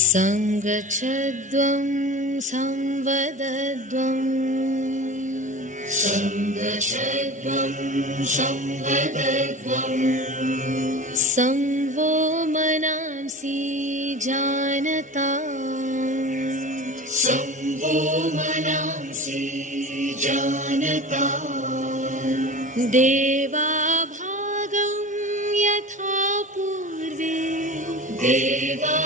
संगच्छध्वं संवदध्वं संगच्छध्वं संवदध्वं संवो मनांसि जानता संवो मनांसि जानता देवा भागं यथा पूर्वे देवा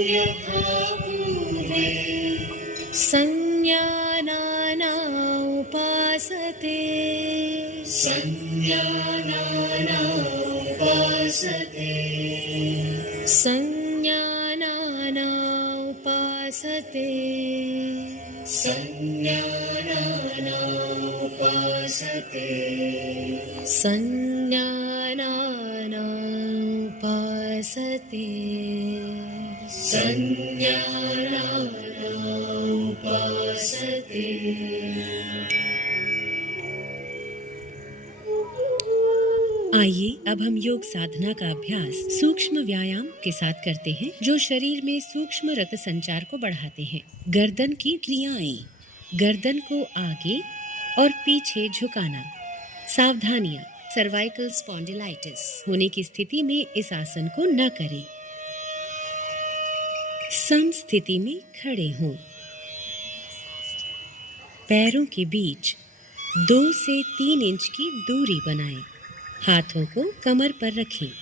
यथा पूर्वे संज्ञानाना उपासते संज्ञानाना उपासते संज्ञानाना उपासते संज्ञानाना उपासते संज्ञानाना उपासते संज्ञानाना उपासते। आइए अब हम योग साधना का अभ्यास सूक्ष्म व्यायाम के साथ करते हैं जो शरीर में सूक्ष्म रक्त संचार को बढ़ाते हैं। गर्दन की क्रियाएं, गर्दन को आगे और पीछे झुकाना। सावधानियां, सर्वाइकल स्पॉन्डिलाइटिस होने की स्थिति में इस आसन को न करें। सम स्थिति में खड़े हों। पैरों के बीच 2 से 3 इंच की दूरी बनाएं। हाथों को कमर पर रखें।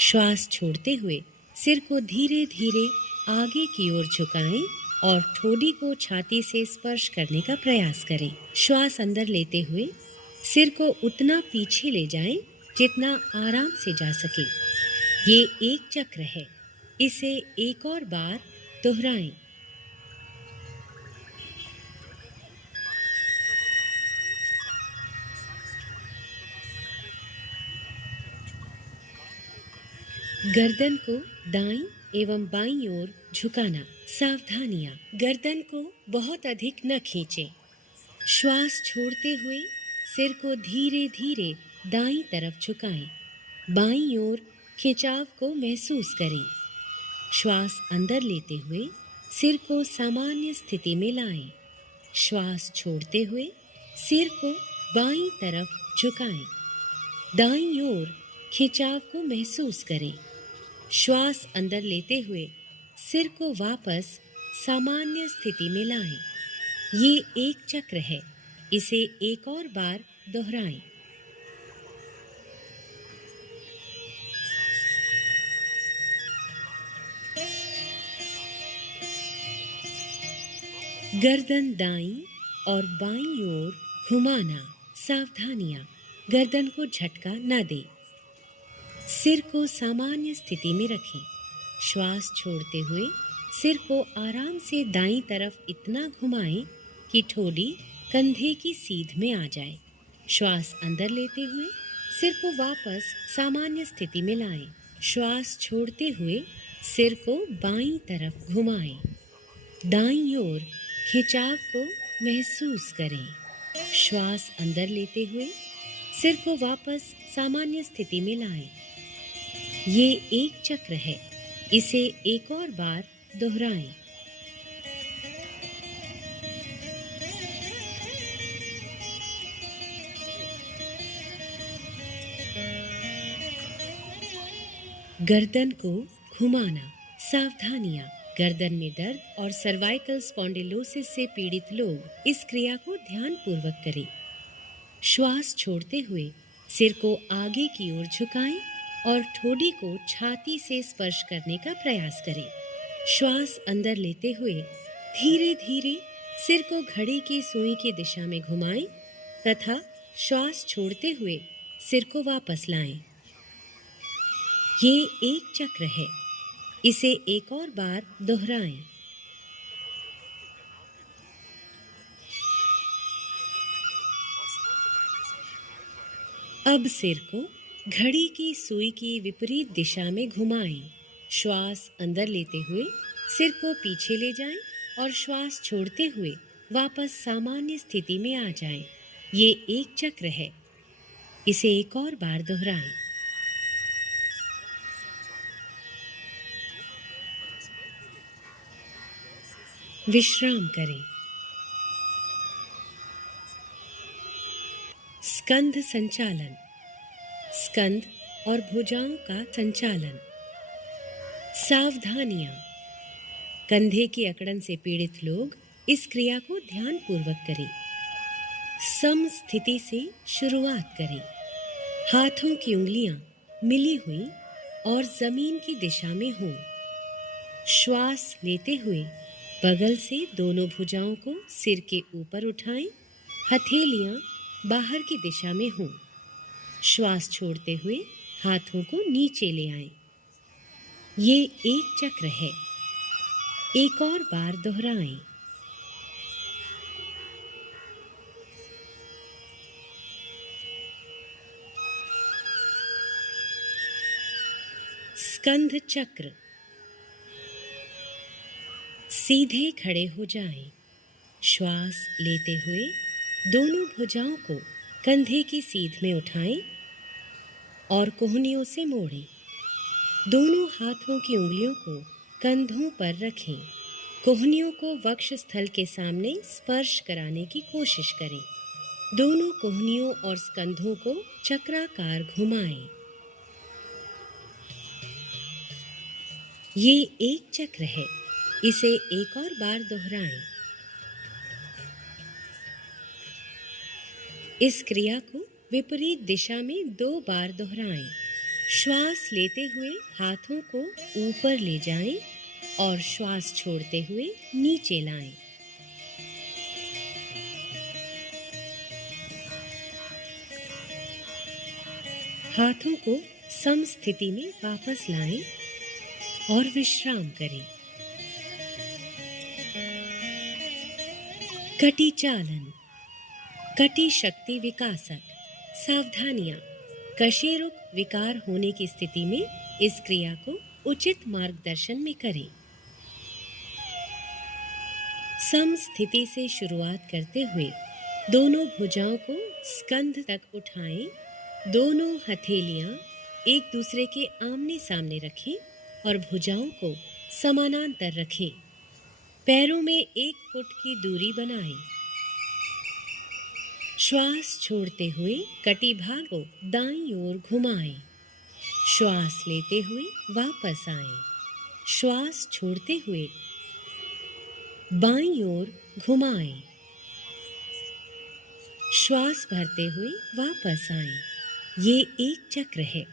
श्वास छोड़ते हुए सिर को धीरे धीरे आगे की ओर झुकाएं और ठोड़ी को छाती से स्पर्श करने का प्रयास करें। श्वास अंदर लेते हुए सिर को उतना पीछे ले जाएं जितना आराम से जा सके। ये एक चक्र है, इसे एक और बार दोहराएं। गर्दन को दाईं एवं बाईं ओर झुकाना। सावधानियां, गर्दन को बहुत अधिक न खींचें। श्वास छोड़ते हुए सिर को धीरे धीरे दाईं तरफ झुकाएं। बाईं ओर खिंचाव को महसूस करें। श्वास अंदर लेते हुए सिर को सामान्य स्थिति में लाएं। श्वास छोड़ते हुए सिर को बाईं तरफ झुकाएं। दाईं ओर खिंचाव को महसूस करें। श्वास अंदर लेते हुए सिर को वापस सामान्य स्थिति में लाएं। ये एक चक्र है, इसे एक और बार दोहराएं। गर्दन दाईं और बाईं ओर घुमाना। सावधानियां, गर्दन को झटका न दें। सिर को सामान्य स्थिति में रखें। श्वास छोड़ते हुए सिर को आराम से दाईं तरफ इतना घुमाएं कि ठोड़ी कंधे की सीध में आ जाए। श्वास अंदर लेते हुए सिर को वापस सामान्य स्थिति में लाएं। श्वास छोड़ते हुए सिर को बाईं तरफ घुमाएं। दाईं ओर खिंचाव को महसूस करें। श्वास अंदर लेते हुए सिर को वापस सामान्य स्थिति में लाएं। ये एक चक्र है, इसे एक और बार दोहराएं। गर्दन को घुमाना। सावधानियां, गर्दन में दर्द और सर्वाइकल स्पॉन्डिलोसिस से पीड़ित लोग इस क्रिया को ध्यानपूर्वक करें। श्वास छोड़ते हुए सिर को आगे की ओर झुकाएं और ठोड़ी को छाती से स्पर्श करने का प्रयास करें। श्वास अंदर लेते हुए धीरे धीरे सिर को घड़ी की सुई की दिशा में घुमाएं तथा श्वास छोड़ते हुए सिर को वापस लाएं। ये एक चक्र है, इसे एक और बार दोहराएं। अब सिर को घड़ी की सुई की विपरीत दिशा में घुमाएं। श्वास अंदर लेते हुए सिर को पीछे ले जाएं और श्वास छोड़ते हुए वापस सामान्य स्थिति में आ जाएं। ये एक चक्र है, इसे एक और बार दोहराएं। विश्राम करें। स्कंध संचालन, स्कंध और भुजाओं का संचालन। सावधानियां। कंधे की अकड़न से पीड़ित लोग इस क्रिया को ध्यानपूर्वक करें। सम स्थिति से शुरुआत करें। हाथों की उंगलियां मिली हुई और जमीन की दिशा में हों। श्वास लेते हुए बगल से दोनों भुजाओं को सिर के ऊपर उठाएं। हथेलियां बाहर की दिशा में हों। श्वास छोड़ते हुए हाथों को नीचे ले आएं। ये एक चक्र है। एक और बार दोहराएं। स्कंध चक्र। सीधे खड़े हो जाएं। श्वास लेते हुए दोनों भुजाओं को कंधे की सीध में उठाएं और कोहनियों से मोड़ें। दोनों हाथों की उंगलियों को कंधों पर रखें। कोहनियों को वक्षस्थल के सामने स्पर्श कराने की कोशिश करें। दोनों कोहनियों और स्कंधों को चक्राकार घुमाएं। ये एक चक्र है। इसे एक और बार दोहराएं। इस क्रिया को विपरीत दिशा में 2 बार दोहराएं। श्वास लेते हुए हाथों को ऊपर ले जाएं और श्वास छोड़ते हुए नीचे लाएं। हाथों को सम स्थिति में वापस लाएं और विश्राम करें। कटी चालन, कटी शक्ति विकासक। सावधानियां। कशेरुक विकार होने की स्थिति में इस क्रिया को उचित मार्गदर्शन में करें। सम स्थिति से शुरुआत करते हुए दोनों भुजाओं को स्कंध तक उठाएं। दोनों हथेलियां एक दूसरे के आमने सामने रखें और भुजाओं को समानांतर रखें। पैरों में 1 फुट की दूरी बनाएं। श्वास छोड़ते हुए कटिभाग को दाईं ओर घुमाएं। श्वास लेते हुए वापस आएं। श्वास छोड़ते हुए बाईं ओर घुमाएं। श्वास भरते हुए वापस आएं। ये एक चक्र है।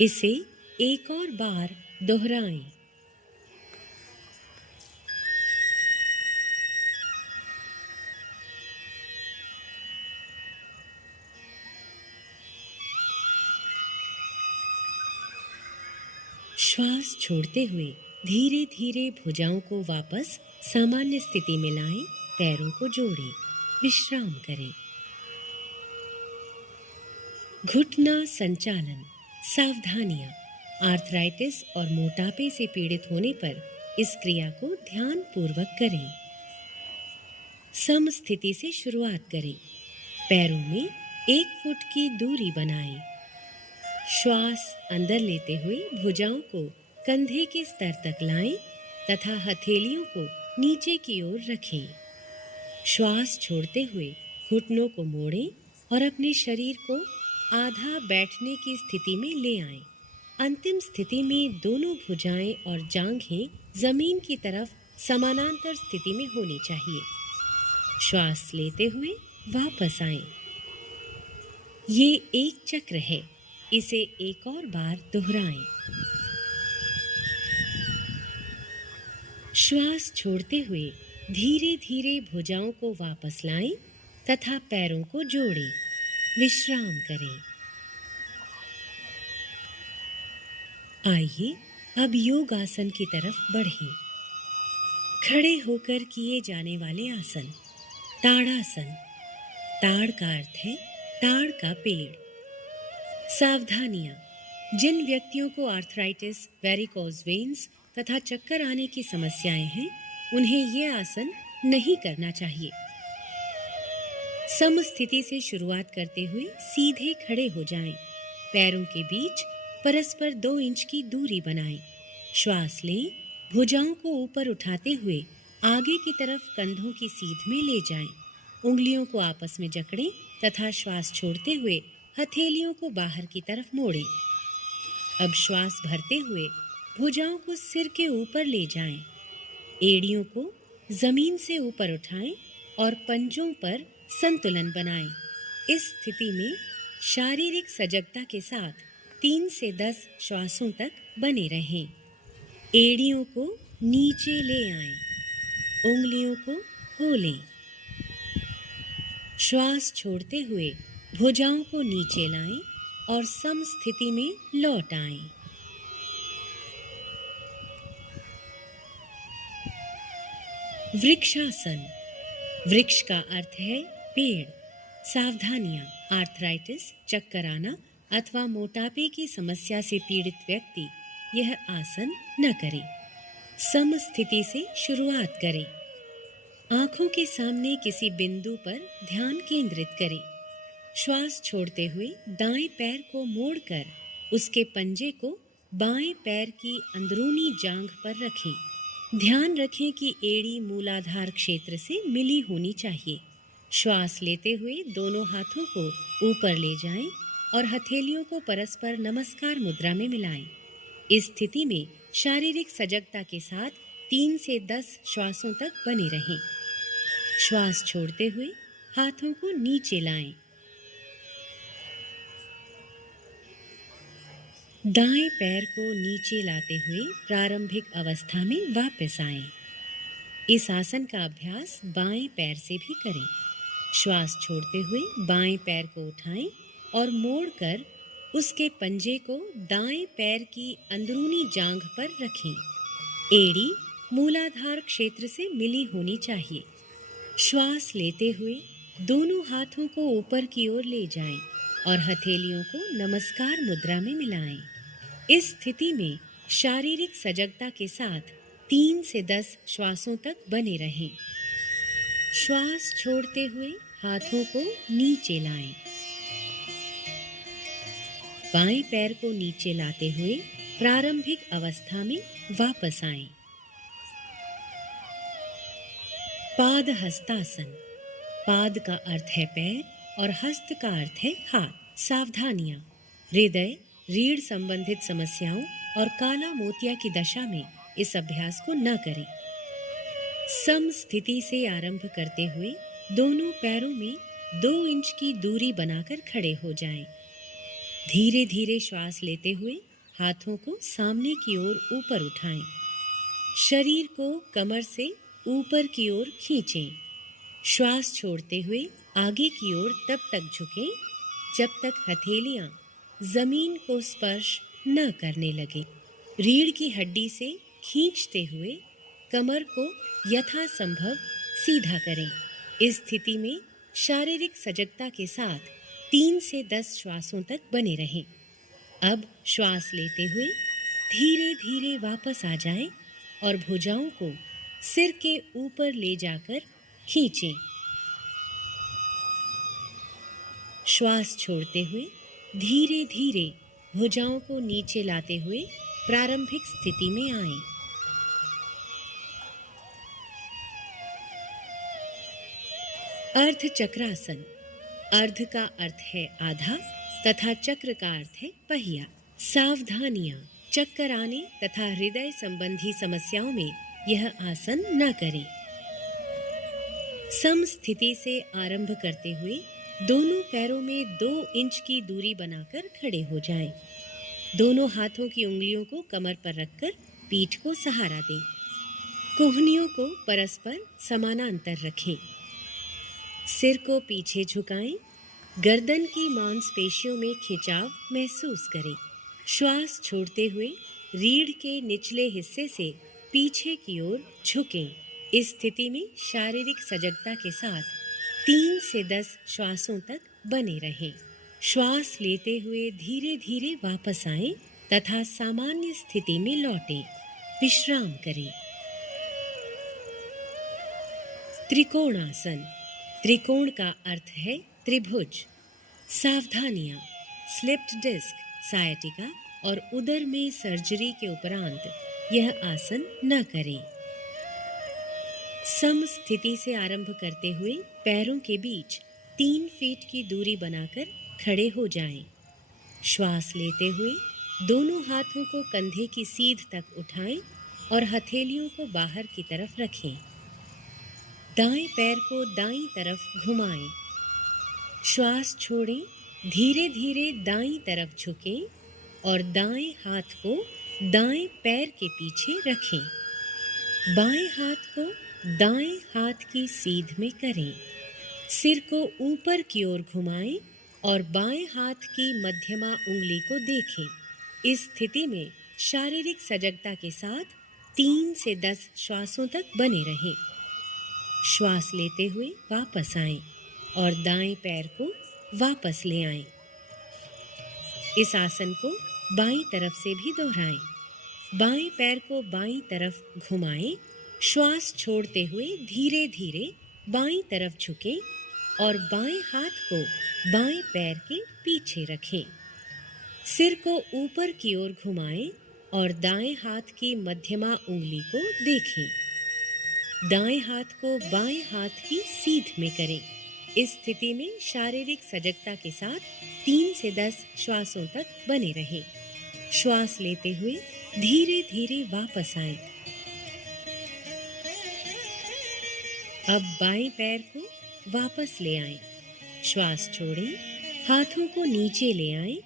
इसे एक और बार दोहराएं। श्वास छोड़ते हुए धीरे धीरे भुजाओं को वापस सामान्य स्थिति में लाएं। पैरों को जोड़ें। विश्राम करें। घुटना संचालन। सावधानियां। आर्थराइटिस और मोटापे से पीड़ित होने पर इस क्रिया को ध्यान पूर्वक करें। सम स्थिति से शुरुआत करें। पैरों में 1 फुट की दूरी बनाएं। श्वास अंदर लेते हुए भुजाओं को कंधे के स्तर तक लाएं तथा हथेलियों को नीचे की ओर रखें। श्वास छोड़ते हुए घुटनों को मोड़ें और अपने शरीर को आधा बैठने की स्थिति में ले आएं। अंतिम स्थिति में दोनों भुजाएं और जांघें जमीन की तरफ समानांतर स्थिति में होनी चाहिए। श्वास लेते हुए वापस आएं। ये एक चक्र है। इसे एक और बार दोहराएं। श्वास छोड़ते हुए धीरे धीरे भुजाओं को वापस लाएं तथा पैरों को जोड़ें। विश्राम करें। आइए अब योग आसन की तरफ बढ़ें। खड़े होकर किए जाने वाले आसन। ताड़ासन। ताड़ का अर्थ है ताड़ का पेड़। सावधानियां। जिन व्यक्तियों को आर्थराइटिस, वेरिकोज वेन्स तथा चक्कर आने की समस्याएं हैं, उन्हें ये आसन नहीं करना चाहिए। सम स्थिति से शुरुआत करते हुए सीधे खड़े हो जाएं। पैरों के बीच परस्पर 2 इंच की दूरी बनाएं। श्वास लें। भुजाओं को ऊपर उठाते हुए आगे की तरफ कंधों की सीध में ले जाएं। उंगलियों को आपस में जकड़ें तथा श्वास छोड़ते हुए हथेलियों को बाहर की तरफ मोड़ें। अब श्वास भरते हुए भुजाओं को सिर के ऊपर ले जाएं। एड़ियों को जमीन से ऊपर उठाएं और पंजों पर संतुलन बनाएं। इस स्थिति में शारीरिक सजगता के साथ 3 से 10 श्वासों तक बने रहें। एड़ियों को नीचे ले आएं, उंगलियों को खोलें। श्वास छोड़ते हुए भुजाओं को नीचे लाएं और सम स्थिति में लौट आएं। वृक्षासन। वृक्ष का अर्थ है पेड़। सावधानियां, आर्थराइटिस, चक्कर आना अथवा मोटापे की समस्या से पीड़ित व्यक्ति यह आसन न करे। सम स्थिति से शुरुआत करें। आंखों के सामने किसी बिंदु पर ध्यान केंद्रित करें। श्वास छोड़ते हुए दाएं पैर को मोड़कर उसके पंजे को बाएं पैर की अंदरूनी जांघ पर रखें। ध्यान रखें कि एड़ी मूलाधार क्षेत्र से मिली होनी चाहिए। श्वास लेते हुए दोनों हाथों को ऊपर ले जाएं और हथेलियों को परस्पर नमस्कार मुद्रा में मिलाएं। इस स्थिति में शारीरिक सजगता के साथ 3 से 10 श्वासों तक बने रहें। श्वास छोड़ते हुए हाथों को नीचे लाएं। दाएं पैर को नीचे लाते हुए प्रारंभिक अवस्था में वापस आएं। इस आसन का अभ्यास बाएं पैर से भी करें। श्वास छोड़ते हुए बाएं पैर को उठाएं और मोड़कर उसके पंजे को दाएं पैर की अंदरूनी जांघ पर रखें। एड़ी मूलाधार क्षेत्र से मिली होनी चाहिए। श्वास लेते हुए दोनों हाथों को ऊपर की ओर ले जाएं और हथेलियों को नमस्कार मुद्रा में मिलाएं। इस स्थिति में शारीरिक सजगता के साथ 3 से 10 श्वासों तक बने रहें। श्वास छोड़ते हुए हाथों को नीचे लाएं। बाएं पैर को नीचे लाते हुए प्रारंभिक अवस्था में वापस आएं। पाद हस्तासन। पाद का अर्थ है पैर और हस्त का अर्थ है हाथ। सावधानियां, हृदय, रीढ़ संबंधित समस्याओं और काला मोतिया की दशा में इस अभ्यास को न करें। सम स्थिति से आरंभ करते हुए दोनों पैरों में 2 इंच की दूरी बनाकर खड़े हो जाएं। धीरे धीरे श्वास लेते हुए हाथों को सामने की ओर ऊपर उठाएं। शरीर को कमर से ऊपर की ओर खींचें। श्वास छोड़ते हुए आगे की ओर तब तक झुकें जब तक हथेलियां जमीन को स्पर्श न करने लगे। रीढ़ की हड्डी से खींचते हुए कमर को यथासंभव सीधा करें। इस स्थिति में शारीरिक सजगता के साथ 3 से 10 श्वासों तक बने रहें। अब श्वास लेते हुए धीरे धीरे वापस आ जाएं और भुजाओं को सिर के ऊपर ले जाकर खींचें। श्वास छोड़ते हुए धीरे धीरे भुजाओं को नीचे लाते हुए प्रारंभिक स्थिति में आएं। अर्ध चक्रासन। अर्ध का अर्थ है आधा तथा चक्र का अर्थ है पहिया। सावधानियां, चक्कर आने तथा हृदय संबंधी समस्याओं में यह आसन न करें। सम स्थिति से आरंभ करते हुए दोनों पैरों में 2 इंच की दूरी बनाकर खड़े हो जाएं। दोनों हाथों की उंगलियों को कमर पर रखकर पीठ को सहारा दें। कोहनियों को परस्पर समानांतर रखें। सिर को पीछे झुकाएं। गर्दन की मांसपेशियों में खिंचाव महसूस करें। श्वास छोड़ते हुए रीढ़ के निचले हिस्से से पीछे की ओर झुकें। इस स्थिति में शारीरिक सजगता के साथ 3 से 10 श्वासों तक बने रहें। श्वास लेते हुए धीरे धीरे वापस आएं तथा सामान्य स्थिति में लौटें। विश्राम करें। त्रिकोणासन। त्रिकोण का अर्थ है त्रिभुज। सावधानियां, स्लिप्ड डिस्क, सायटिका और उदर में सर्जरी के उपरांत यह आसन न करें। सम स्थिति से आरंभ करते हुए पैरों के बीच 3 फीट की दूरी बनाकर खड़े हो जाएं। श्वास लेते हुए दोनों हाथों को कंधे की सीध तक उठाएं और हथेलियों को बाहर की तरफ रखें। दाएं पैर को दाईं तरफ घुमाएं। श्वास छोड़ें, धीरे धीरे दाईं तरफ झुकें और दाएं हाथ को दाएं पैर के पीछे रखें। बाएं हाथ को दाएं हाथ की सीध में करें। सिर को ऊपर की ओर घुमाएं और बाएं हाथ की मध्यमा उंगली को देखें। इस स्थिति में शारीरिक सजगता के साथ 3 से 10 श्वासों तक बने रहें। श्वास लेते हुए वापस आएं और दाएं पैर को वापस ले आएं। इस आसन को बाईं तरफ से भी दोहराएं। बाएं पैर को बाईं तरफ घुमाएं। श्वास छोड़ते हुए धीरे धीरे बाईं तरफ झुकें और बाएं हाथ को बाएं पैर के पीछे रखें। सिर को ऊपर की ओर घुमाएं और दाएं हाथ की मध्यमा उंगली को देखें। दाएं हाथ को बाएं हाथ की सीध में करें। इस स्थिति में शारीरिक सजगता के साथ 3 से 10 श्वासों तक बने रहें। श्वास लेते हुए धीरे धीरे वापस आएं। अब बाएं पैर को वापस ले आएं। श्वास छोड़ें, हाथों को नीचे ले आएं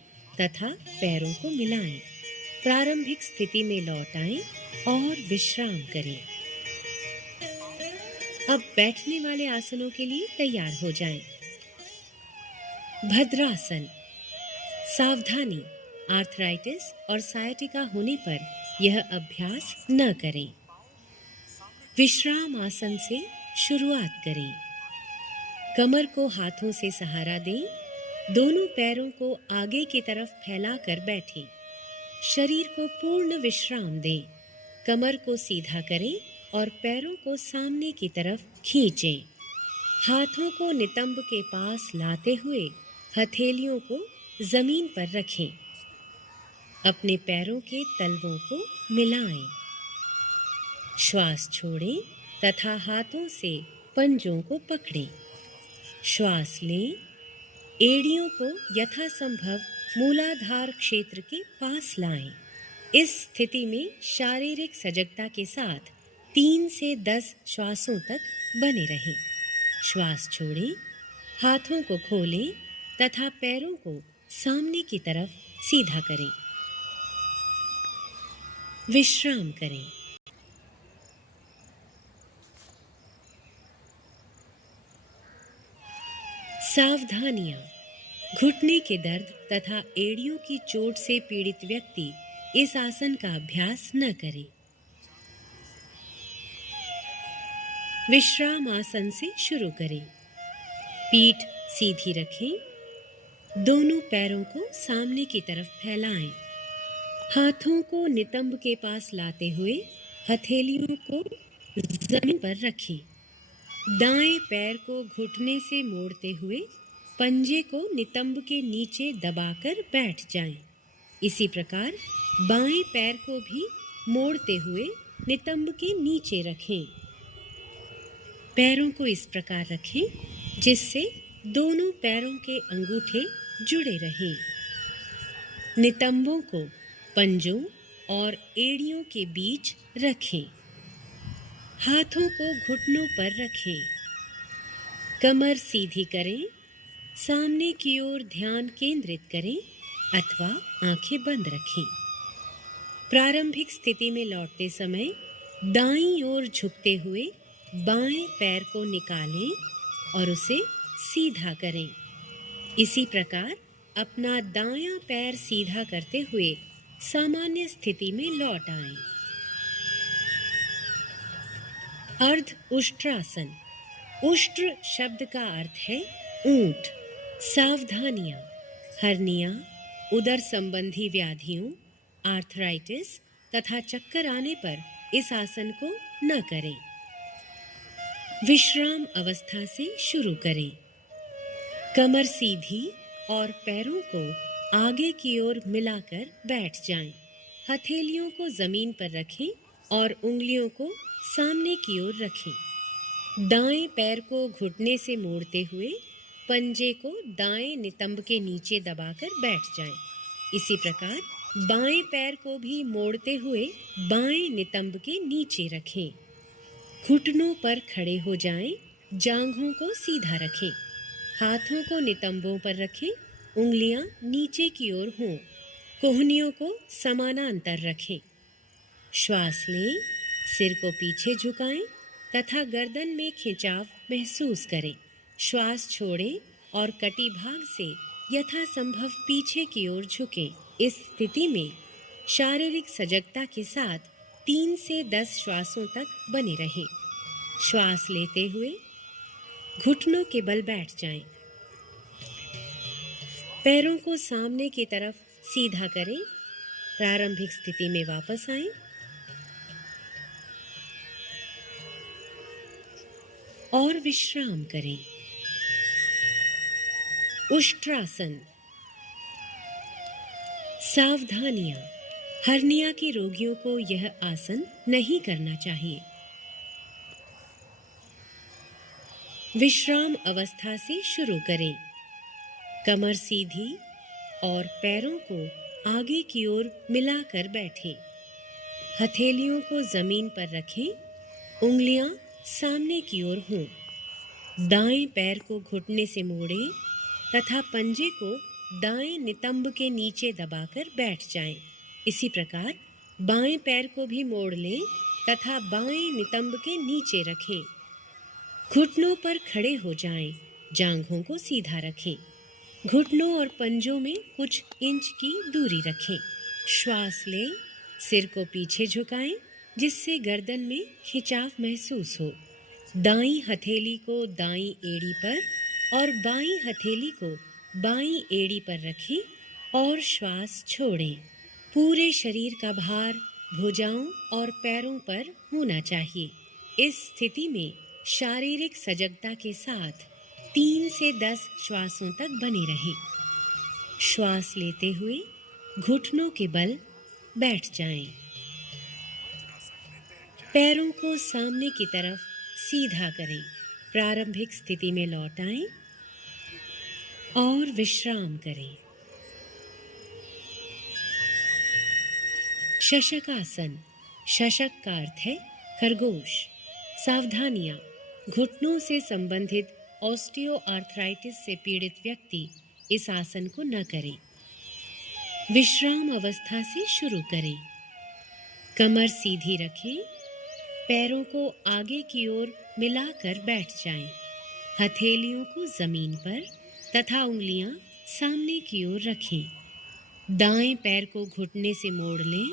तथा पैरों को मिलाएं। प्रारंभिक स्थिति में लौट आएं और विश्राम करें। अब बैठने वाले आसनों के लिए तैयार हो जाएं। भद्रासन। सावधानी, आर्थराइटिस और सायटिका होने पर यह अभ्यास न करें। विश्राम आसन से शुरुआत करें। कमर को हाथों से सहारा दें। दोनों पैरों को आगे की तरफ फैलाकर बैठें। शरीर को पूर्ण विश्राम दें। कमर को सीधा करें और पैरों को सामने की तरफ खींचें। हाथों को नितंब के पास लाते हुए हथेलियों को जमीन पर रखें। अपने पैरों के तलवों को मिलाएं। श्वास छोड़ें तथा हाथों से पंजों को पकड़ें। श्वास लें। एड़ियों को यथासंभव मूलाधार क्षेत्र के पास लाएं। इस स्थिति में शारीरिक सजगता के साथ 3 से 10 श्वासों तक बने रहें। श्वास छोड़ें, हाथों को खोलें तथा पैरों को सामने की तरफ सीधा करें। विश्राम करें। सावधानियां। घुटने के दर्द तथा एड़ियों की चोट से पीड़ित व्यक्ति इस आसन का अभ्यास न करे। विश्राम आसन से शुरू करें। पीठ सीधी रखें। दोनों पैरों को सामने की तरफ फैलाएं। हाथों को नितंब के पास लाते हुए हथेलियों को जमीन पर रखें। दाएं पैर को घुटने से मोड़ते हुए पंजे को नितंब के नीचे दबाकर बैठ जाएं। इसी प्रकार बाएं पैर को भी मोड़ते हुए नितंब के नीचे रखें। पैरों को इस प्रकार रखें जिससे दोनों पैरों के अंगूठे जुड़े रहें। नितंबों को पंजों और एड़ियों के बीच रखें। हाथों को घुटनों पर रखें। कमर सीधी करें। सामने की ओर ध्यान केंद्रित करें अथवा आंखें बंद रखें। प्रारंभिक स्थिति में लौटते समय दाईं ओर झुकते हुए बाएं पैर को निकालें और उसे सीधा करें। इसी प्रकार अपना दायां पैर सीधा करते हुए सामान्य स्थिति में लौट आएं। अर्ध उष्ट्रासन। उष्ट्र शब्द का अर्थ है ऊंट। सावधानियां। हर्निया, उदर संबंधी व्याधियों, आर्थराइटिस तथा चक्कर आने पर इस आसन को न करें। विश्राम अवस्था से शुरू करें। कमर सीधी और पैरों को आगे की ओर मिलाकर बैठ जाएं। हथेलियों को जमीन पर रखें और उंगलियों को सामने की ओर रखें। दाएं पैर को घुटने से मोड़ते हुए पंजे को दाएं नितंब के नीचे दबाकर बैठ जाएं। इसी प्रकार बाएं पैर को भी मोड़ते हुए बाएं नितंब के नीचे रखें। घुटनों पर खड़े हो जाएं, जांघों को सीधा रखें, हाथों को नितंबों पर रखें, उंगलियां नीचे की ओर हों, कोहनियों को समानांतर रखें। श्वास लें, सिर को पीछे झुकाएं तथा गर्दन में खिंचाव महसूस करें। श्वास छोड़ें और कटिभाग से यथासंभव पीछे की ओर झुकें। इस स्थिति में शारीरिक सजगता के साथ 3 से 10 श्वासों तक बने रहें। श्वास लेते हुए घुटनों के बल बैठ जाएं। पैरों को सामने की तरफ सीधा करें। प्रारंभिक स्थिति में वापस आएं। और विश्राम करें। उष्ट्रासन। सावधानियां। हर्निया के रोगियों को यह आसन नहीं करना चाहिए। विश्राम अवस्था से शुरू करें। कमर सीधी और पैरों को आगे की ओर मिलाकर बैठें। हथेलियों को जमीन पर रखें, उंगलियां सामने की ओर हों। दाएं पैर को घुटने से मोड़ें तथा पंजे को दाएं नितंब के नीचे दबाकर बैठ जाएं। इसी प्रकार बाएं पैर को भी मोड़ लें तथा बाएं नितंब के नीचे रखें। घुटनों पर खड़े हो जाएं, जांघों को सीधा रखें। घुटनों और पंजों में कुछ इंच की दूरी रखें। श्वास लें, सिर को पीछे झुकाएं जिससे गर्दन में खिंचाव महसूस हो। दाईं हथेली को दाईं एड़ी पर और बाईं हथेली को बाईं एड़ी पर रखें और श्वास छोड़ें। पूरे शरीर का भार भुजाओं और पैरों पर होना चाहिए। इस स्थिति में शारीरिक सजगता के साथ 3 से 10 श्वासों तक बने रहें। श्वास लेते हुए घुटनों के बल बैठ जाएं। पैरों को सामने की तरफ सीधा करें। प्रारंभिक स्थिति में लौट आएं और विश्राम करें। शशकासन। शशक का अर्थ है खरगोश। सावधानियां। घुटनों से संबंधित ऑस्टियोआर्थराइटिस से पीड़ित व्यक्ति इस आसन को न करें। विश्राम अवस्था से शुरू करें। कमर सीधी रखें, पैरों को आगे की ओर मिलाकर बैठ जाएं। हथेलियों को जमीन पर तथा उंगलियां सामने की ओर रखें। दाएं पैर को घुटने से मोड़ लें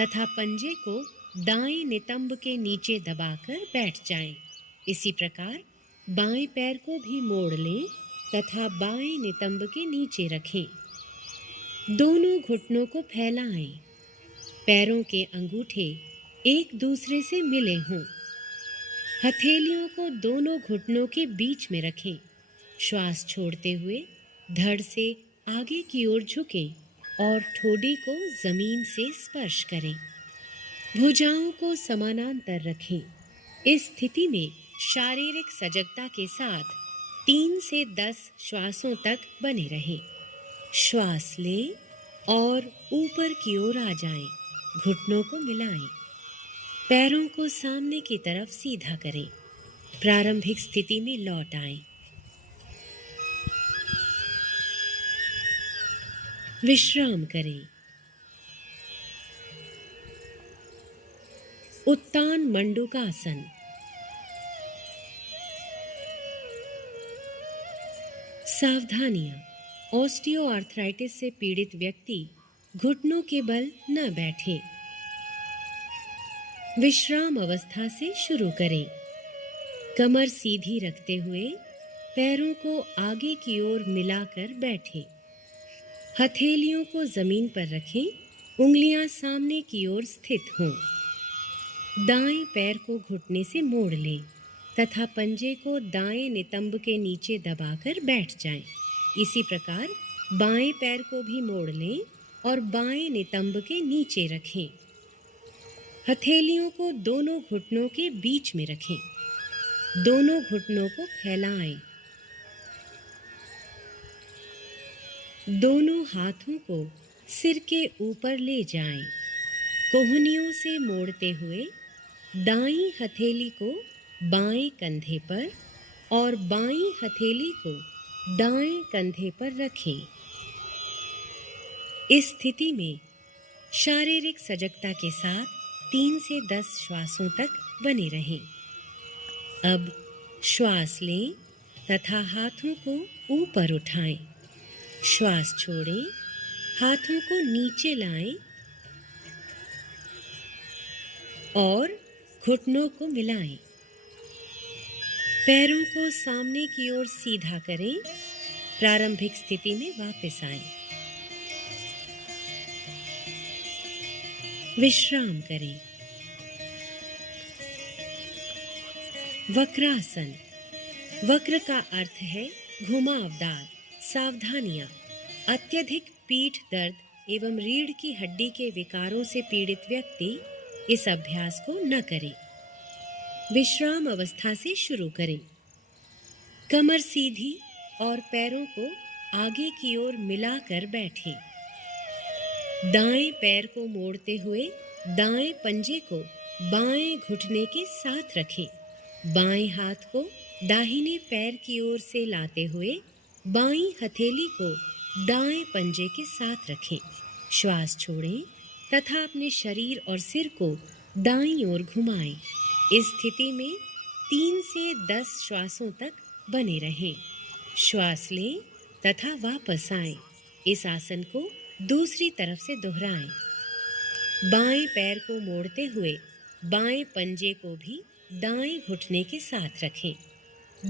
तथा पंजे को दाएं नितंब के नीचे दबाकर बैठ जाएं। इसी प्रकार बाएं पैर को भी मोड़ लें तथा बाएं नितंब के नीचे रखें। दोनों घुटनों को फैलाएं। पैरों के अंगूठे एक दूसरे से मिले हों। हथेलियों को दोनों घुटनों के बीच में रखें। श्वास छोड़ते हुए धड़ से आगे की ओर झुकें और ठोड़ी को जमीन से स्पर्श करें। भुजाओं को समानांतर रखें। इस स्थिति में शारीरिक सजगता के साथ 3 से 10 श्वासों तक बने रहें। श्वास लें और ऊपर की ओर आ जाएं। घुटनों को मिलाएं। पैरों को सामने की तरफ सीधा करें। प्रारंभिक स्थिति में लौट आएं। विश्राम करें। उत्तान मंडूकासन। सावधानियां। ऑस्टियोआर्थराइटिस से पीड़ित व्यक्ति घुटनों के बल न बैठे। विश्राम अवस्था से शुरू करें। कमर सीधी रखते हुए पैरों को आगे की ओर मिलाकर बैठें। हथेलियों को जमीन पर रखें, उंगलियां सामने की ओर स्थित हों। दाएं पैर को घुटने से मोड़ लें तथा पंजे को दाएं नितंब के नीचे दबाकर बैठ जाएं। इसी प्रकार बाएं पैर को भी मोड़ लें और बाएं नितंब के नीचे रखें। हथेलियों को दोनों घुटनों के बीच में रखें। दोनों घुटनों को फैलाएं। दोनों हाथों को सिर के ऊपर ले जाएं। कोहनियों से मोड़ते हुए दाईं हथेली को बाएं कंधे पर और बाईं हथेली को दाएं कंधे पर रखें। इस स्थिति में शारीरिक सजगता के साथ 3 से 10 श्वासों तक बने रहें। अब श्वास लें तथा हाथों को ऊपर उठाएं। श्वास छोड़ें, हाथों को नीचे लाएं और घुटनों को मिलाएं। पैरों को सामने की ओर सीधा करें। प्रारंभिक स्थिति में वापस आएं। विश्राम करें। वक्रासन। वक्र का अर्थ है घुमावदार। सावधानियां। अत्यधिक पीठ दर्द एवं रीढ़ की हड्डी के विकारों से पीड़ित व्यक्ति इस अभ्यास को न करें। विश्राम अवस्था से शुरू करें। कमर सीधी और पैरों को आगे की ओर मिलाकर बैठें। दाएं पैर को मोड़ते हुए दाएं पंजे को बाएं घुटने के साथ रखें। बाएं हाथ को दाहिने पैर की ओर से लाते हुए बाईं हथेली को दाएं पंजे के साथ रखें। श्वास छोड़ें तथा अपने शरीर और सिर को दाईं ओर घुमाएं। इस स्थिति में 3 से 10 श्वासों तक बने रहें। श्वास लें तथा वापस आएं। इस आसन को दूसरी तरफ से दोहराएं। बाएं पैर को मोड़ते हुए बाएं पंजे को भी दाएं घुटने के साथ रखें।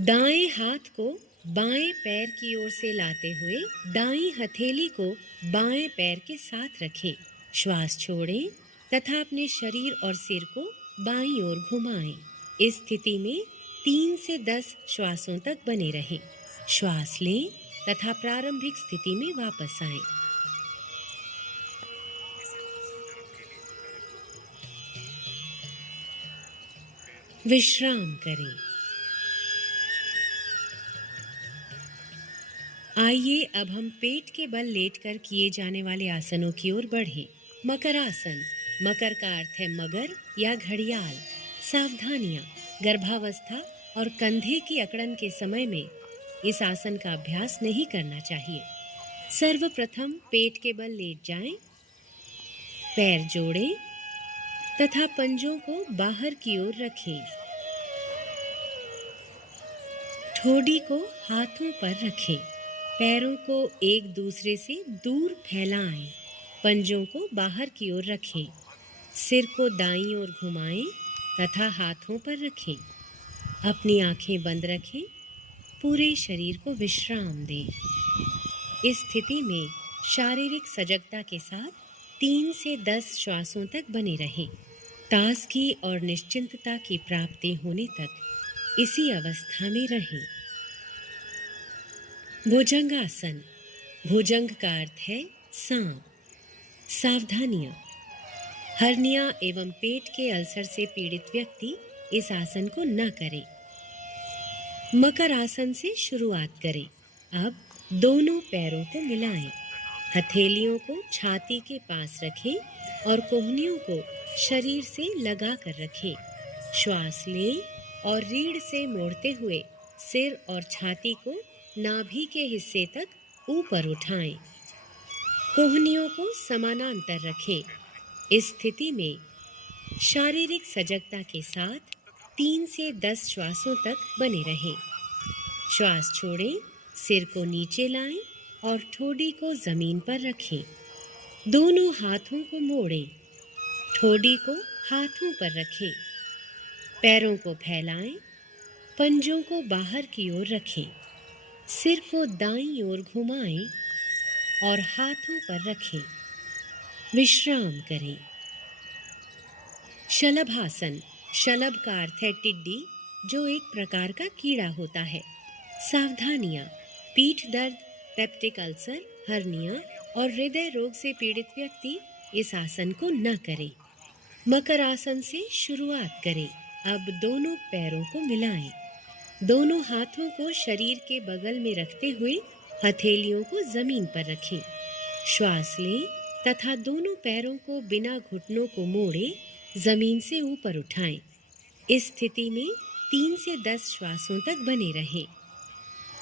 दाएं हाथ को बाएं पैर की ओर से लाते हुए दाईं हथेली को बाएं पैर के साथ रखें। श्वास छोड़ें तथा अपने शरीर और सिर को बाईं ओर घुमाएं। इस स्थिति में 3 से 10 श्वासों तक बने रहें। श्वास लें तथा प्रारंभिक स्थिति में वापस आएं। विश्राम करें। आइए अब हम पेट के बल लेटकर किए जाने वाले आसनों की ओर बढ़ें। मकर आसन। मकर का अर्थ है मगर या घड़ियाल। सावधानियां। गर्भावस्था और कंधे की अकड़न के समय में इस आसन का अभ्यास नहीं करना चाहिए। सर्वप्रथम पेट के बल लेट जाएं, पैर जोड़ें तथा पंजों को बाहर की ओर रखें। ठोड़ी को हाथों पर रखें। पैरों को एक दूसरे से दूर फैलाएं। पंजों को बाहर की ओर रखें। सिर को दाईं ओर घुमाएं तथा हाथों पर रखें। अपनी आंखें बंद रखें। पूरे शरीर को विश्राम दें। इस स्थिति में शारीरिक सजगता के साथ 3 से 10 श्वासों तक बने रहें। ताजगी और निश्चिंतता की प्राप्ति होने तक इसी अवस्था में रहें। भुजंगासन। भुजंग का अर्थ है सांप। सावधानियां। हर्निया एवं पेट के अल्सर से पीड़ित व्यक्ति इस आसन को न करें। मकर आसन से शुरुआत करें। अब दोनों पैरों को मिलाएं। हथेलियों को छाती के पास रखें और कोहनियों को शरीर से लगा कर रखें। श्वास लें और रीढ़ से मोड़ते हुए सिर और छाती को नाभि के हिस्से तक ऊपर उठाएं। कोहनियों को समानांतर रखें। इस स्थिति में शारीरिक सजगता के साथ 3 से 10 श्वासों तक बने रहें। श्वास छोड़ें, सिर को नीचे लाएं और ठोड़ी को जमीन पर रखें। दोनों हाथों को मोड़ें। ठोड़ी को हाथों पर रखें। पैरों को फैलाएं। पंजों को बाहर की ओर रखें। सिर को दाईं ओर घुमाएं और हाथों पर रखें। विश्राम करें। शलभासन। शलभ का अर्थ है टिड्डी, जो एक प्रकार का कीड़ा होता है। सावधानियां। पीठ दर्द, पेप्टिक अल्सर, हर्निया और हृदय रोग से पीड़ित व्यक्ति इस आसन को न करें। मकर आसन से शुरुआत करें। अब दोनों पैरों को मिलाएं। दोनों हाथों को शरीर के बगल में रखते हुए हथेलियों को जमीन पर रखें। श्वास लें तथा दोनों पैरों को बिना घुटनों को मोड़े जमीन से ऊपर उठाएं। इस स्थिति में 3 से 10 श्वासों तक बने रहें।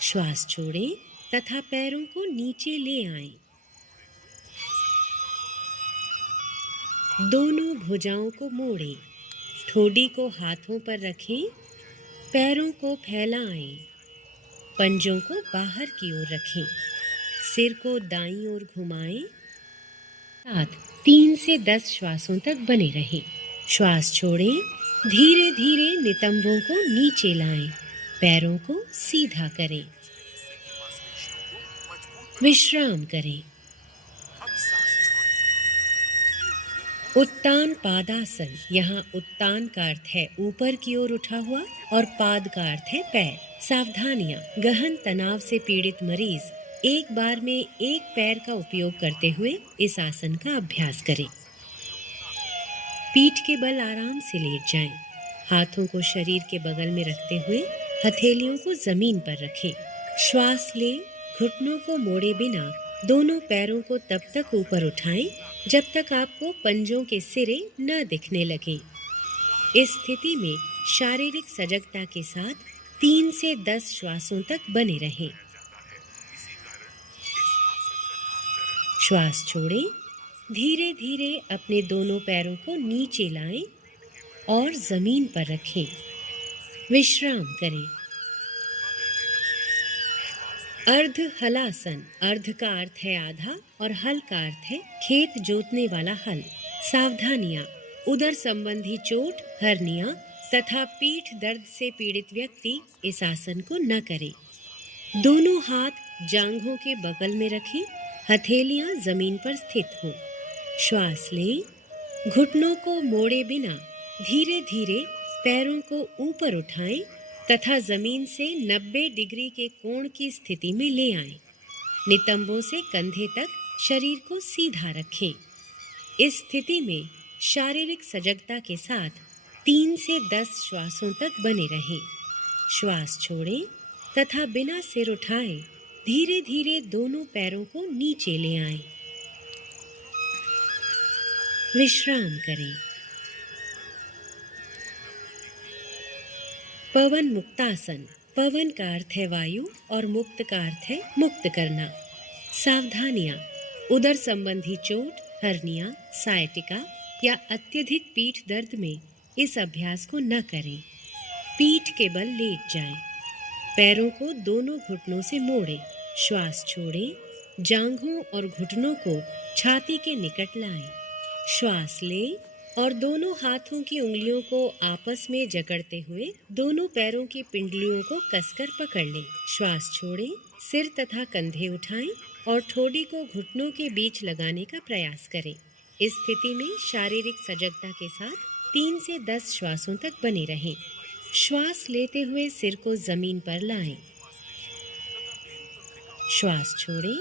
श्वास छोड़ें तथा पैरों को नीचे ले आएं। दोनों भुजाओं को मोड़ें, ठोडी को हाथों पर रखें, पैरों को फैलाएं, पंजों को बाहर की ओर रखें, सिर को दाईं ओर घुमाएं। 3 से 10 श्वासों तक बने रहें। श्वास छोड़ें, धीरे धीरे नितंबों को नीचे लाएं, पैरों को सीधा करें, विश्राम करें। उत्तान पादासन। यहाँ उत्तान का अर्थ है ऊपर की ओर उठा हुआ और पाद का अर्थ है पैर। सावधानियां। गहन तनाव से पीड़ित मरीज एक बार में एक पैर का उपयोग करते हुए इस आसन का अभ्यास करें। पीठ के बल आराम से लेट जाएं। हाथों को शरीर के बगल में रखते हुए हथेलियों को जमीन पर रखें। श्वास लें, घुटनों को मोड़े बिना दोनों पैरों को तब तक ऊपर उठाएं जब तक आपको पंजों के सिरे न दिखने लगे। इस स्थिति में शारीरिक सजगता के साथ 3 से 10 श्वासों तक बने रहें। श्वास छोड़ें, धीरे धीरे अपने दोनों पैरों को नीचे लाएं और जमीन पर रखें, विश्राम करें। अर्ध हलासन। अर्ध का अर्थ है आधा और हल का अर्थ है खेत जोतने वाला हल। सावधानियां। उदर संबंधी चोट, हर्निया तथा पीठ दर्द से पीड़ित व्यक्ति इस आसन को न करें। दोनों हाथ जांघों के बगल में रखें, हथेलियां जमीन पर स्थित हों। श्वास लें, घुटनों को मोड़े बिना धीरे धीरे पैरों को ऊपर उठाएं तथा जमीन से 90 डिग्री के कोण की स्थिति में ले आएं। नितंबों से कंधे तक शरीर को सीधा रखें। इस स्थिति में शारीरिक सजगता के साथ 3 से 10 श्वासों तक बने रहें। श्वास छोड़ें तथा बिना सिर उठाए धीरे धीरे दोनों पैरों को नीचे ले आएं। विश्राम करें। पवन मुक्तासन। पवन का अर्थ है वायु और मुक्त का अर्थ है मुक्त करना। सावधानियां। उदर संबंधी चोट, हर्निया, सायटिका या अत्यधिक पीठ दर्द में इस अभ्यास को न करें। पीठ के बल लेट जाएं। पैरों को दोनों घुटनों से मोड़ें। श्वास छोड़ें। जांघों और घुटनों को छाती के निकट लाएं। श्वास लें और दोनों हाथों की उंगलियों को आपस में जकड़ते हुए दोनों पैरों की पिंडलियों को कसकर पकड़ लें। श्वास छोड़ें, सिर तथा कंधे उठाएं और ठोडी को घुटनों के बीच लगाने का प्रयास करें। इस स्थिति में शारीरिक सजगता के साथ 3 से 10 श्वासों तक बने रहें। श्वास लेते हुए सिर को जमीन पर लाएं। श्वास छोड़ें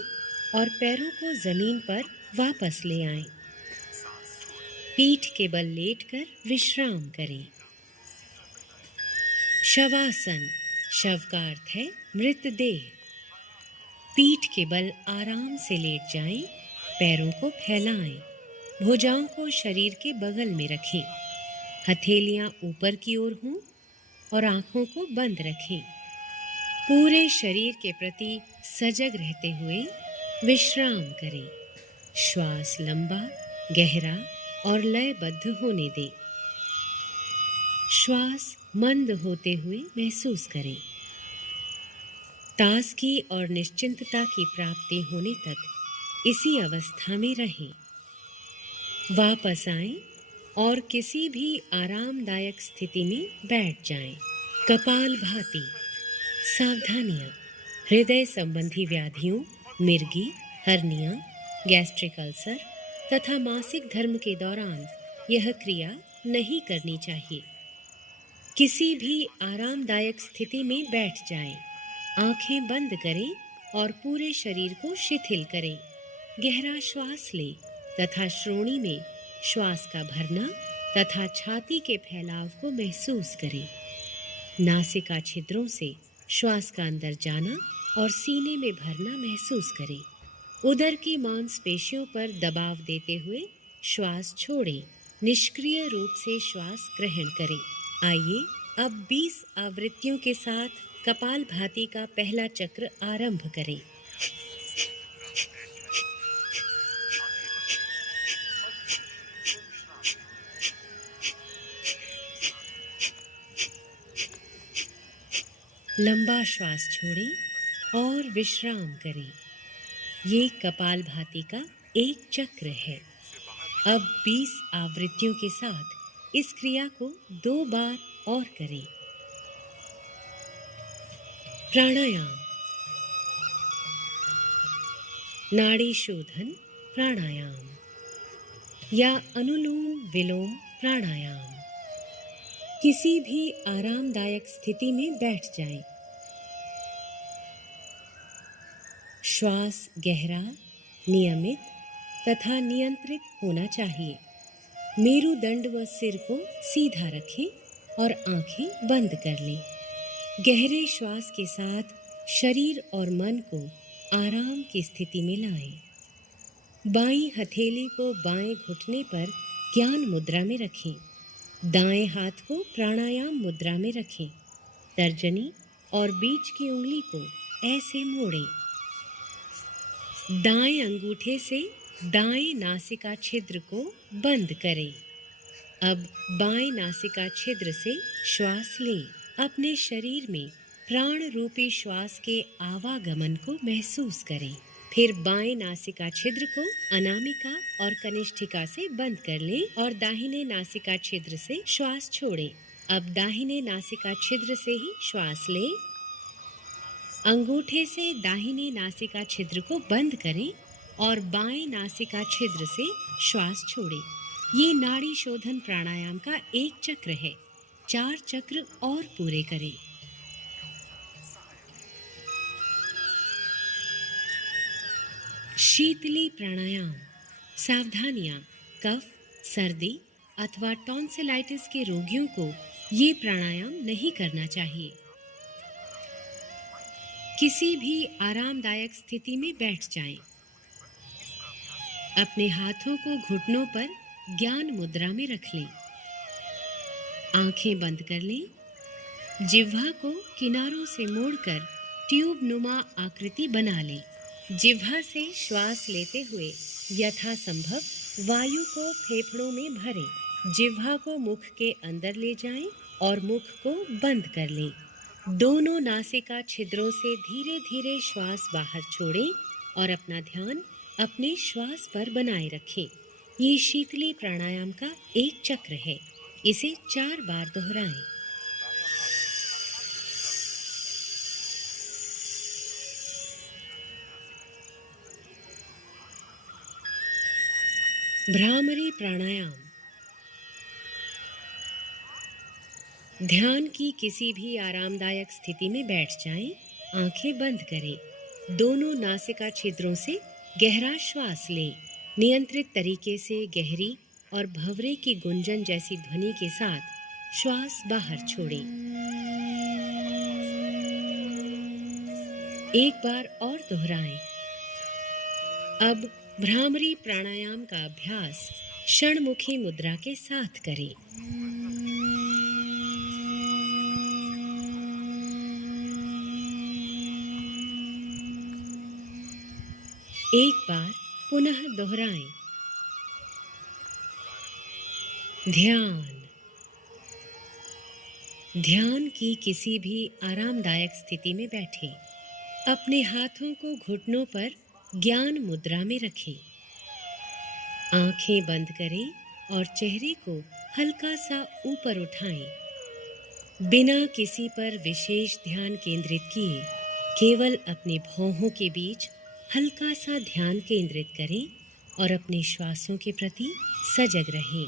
और पैरों को जमीन पर वापस ले आएं। पीठ के बल लेटकर विश्राम करें। शवासन। शव का अर्थ है मृतदेह। पीठ के बल आराम से लेट जाएं, पैरों को फैलाएं, भुजाओं को शरीर के बगल में रखें, हथेलियां ऊपर की ओर हों और आंखों को बंद रखें। पूरे शरीर के प्रति सजग रहते हुए विश्राम करें। श्वास लंबा, गहरा और लयबद्ध होने दें। श्वास मंद होते हुए महसूस करें। ताजगी और निश्चिंतता की प्राप्ति होने तक इसी अवस्था में रहें। वापस आएं और किसी भी आरामदायक स्थिति में बैठ जाएं। कपालभाति। सावधानियां। हृदय संबंधी व्याधियों, मिर्गी, हर्निया, गैस्ट्रिक अल्सर तथा मासिक धर्म के दौरान यह क्रिया नहीं करनी चाहिए। किसी भी आरामदायक स्थिति में बैठ जाएं। आंखें बंद करें और पूरे शरीर को शिथिल करें। गहरा श्वास लें तथा श्रोणी में श्वास का भरना तथा छाती के फैलाव को महसूस करें। नासिका छिद्रों से श्वास का अंदर जाना और सीने में भरना महसूस करें। उदर की मांसपेशियों पर दबाव देते हुए श्वास छोड़ें। निष्क्रिय रूप से श्वास ग्रहण करें। आइए अब 20 आवृत्तियों के साथ कपालभाति का पहला चक्र आरंभ करें। लंबा श्वास छोड़ें और विश्राम करें। ये कपालभाति का एक चक्र है। अब 20 आवृत्तियों के साथ इस क्रिया को 2 बार और करें। प्राणायाम। नाड़ी शोधन प्राणायाम या अनुलोम विलोम प्राणायाम। किसी भी आरामदायक स्थिति में बैठ जाएं। श्वास गहरा, नियमित तथा नियंत्रित होना चाहिए। मेरुदंड व सिर को सीधा रखें और आंखें बंद कर लें। गहरे श्वास के साथ शरीर और मन को आराम की स्थिति में लाएं। बाईं हथेली को बाएं घुटने पर ज्ञान मुद्रा में रखें। दाएं हाथ को प्राणायाम मुद्रा में रखें। तर्जनी और बीच की उंगली को ऐसे मोड़ें। दाएं अंगूठे से दाएं नासिका छिद्र को बंद करें। अब बाएं नासिका छिद्र से श्वास लें। अपने शरीर में प्राण रूपी श्वास के आवागमन को महसूस करें। फिर बाएं नासिका छिद्र को अनामिका और कनिष्ठिका से बंद कर लें और दाहिने नासिका छिद्र से श्वास छोड़ें। अब दाहिने नासिका छिद्र से ही श्वास लें। अंगूठे से दाहिने नासिका छिद्र को बंद करें और बाएं नासिका छिद्र से श्वास छोड़ें। ये नाड़ी शोधन प्राणायाम का एक चक्र है। 4 चक्र और पूरे करें। शीतली प्राणायाम। सावधानियां। कफ, सर्दी अथवा टॉन्सिलाइटिस के रोगियों को ये प्राणायाम नहीं करना चाहिए। किसी भी आरामदायक स्थिति में बैठ जाएं। अपने हाथों को घुटनों पर ज्ञान मुद्रा में रख लें। आंखें बंद कर लें। जिह्वा को किनारों से मोड़कर ट्यूब नुमा आकृति बना लें। जिह्वा से श्वास लेते हुए यथासंभव वायु को फेफड़ों में भरें। जिह्वा को मुख के अंदर ले जाएं और मुख को बंद कर लें। दोनों नासिका छिद्रों से धीरे धीरे श्वास बाहर छोड़ें और अपना ध्यान अपने श्वास पर बनाए रखें। ये शीतली प्राणायाम का एक चक्र है। इसे 4 बार दोहराएं। भ्रामरी प्राणायाम। ध्यान की किसी भी आरामदायक स्थिति में बैठ जाएं। आंखें बंद करें। दोनों नासिका छिद्रों से गहरा श्वास लें। नियंत्रित तरीके से गहरी और भंवरे की गुंजन जैसी ध्वनि के साथ श्वास बाहर छोड़ें। एक बार और दोहराएं। अब भ्रामरी प्राणायाम का अभ्यास षणमुखी मुद्रा के साथ करें। एक बार पुनः दोहराएं। ध्यान। ध्यान की किसी भी आरामदायक स्थिति में बैठें। अपने हाथों को घुटनों पर ज्ञान मुद्रा में रखें। आंखें बंद करें और चेहरे को हल्का सा ऊपर उठाएं। बिना किसी पर विशेष ध्यान केंद्रित किए केवल अपने भौहों के बीच हल्का सा ध्यान केंद्रित करें और अपने श्वासों के प्रति सजग रहें।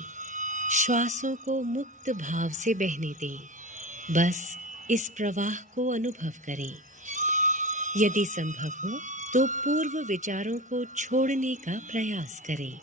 श्वासों को मुक्त भाव से बहने दें। बस इस प्रवाह को अनुभव करें। यदि संभव हो तो पूर्व विचारों को छोड़ने का प्रयास करें।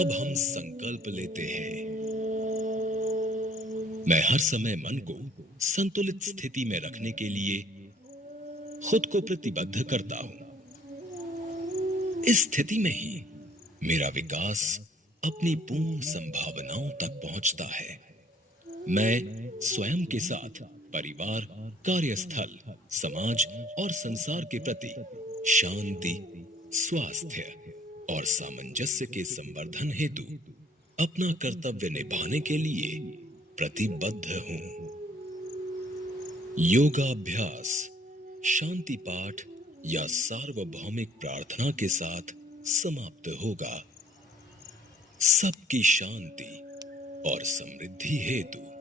अब हम संकल्प लेते हैं। मैं हर समय मन को संतुलित स्थिति में रखने के लिए खुद को प्रतिबद्ध करता हूं। इस स्थिति में ही मेरा विकास अपनी पूर्ण संभावनाओं तक पहुंचता है। मैं स्वयं के साथ परिवार, कार्यस्थल, समाज और संसार के प्रति शांति, स्वास्थ्य और सामंजस्य के संवर्धन हेतु अपना कर्तव्य निभाने के लिए प्रतिबद्ध हूं। योगाभ्यास शांति पाठ या सार्वभौमिक प्रार्थना के साथ समाप्त होगा। सबकी शांति और समृद्धि हेतु।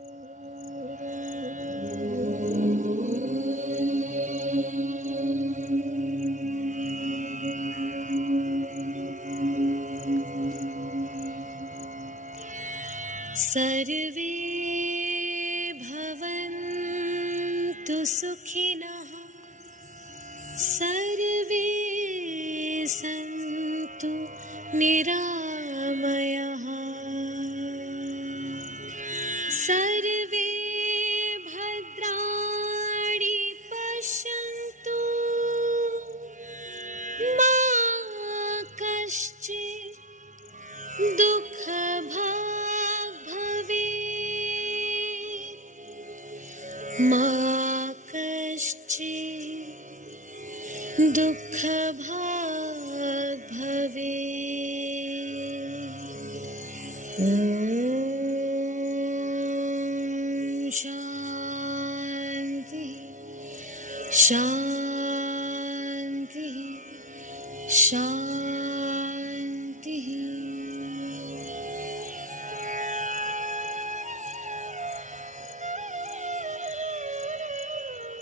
सर्वे भवन्तु सुखिनः, सर्वे सन्तु निरामयाः, सर्वे भद्राणि पश्यन्तु, मा कश्चित् दुःखभाग् भवेत्, मा कश्चित् दुःखभाग् भवेत्। ॐ शान्ति शान्ति शान्ति।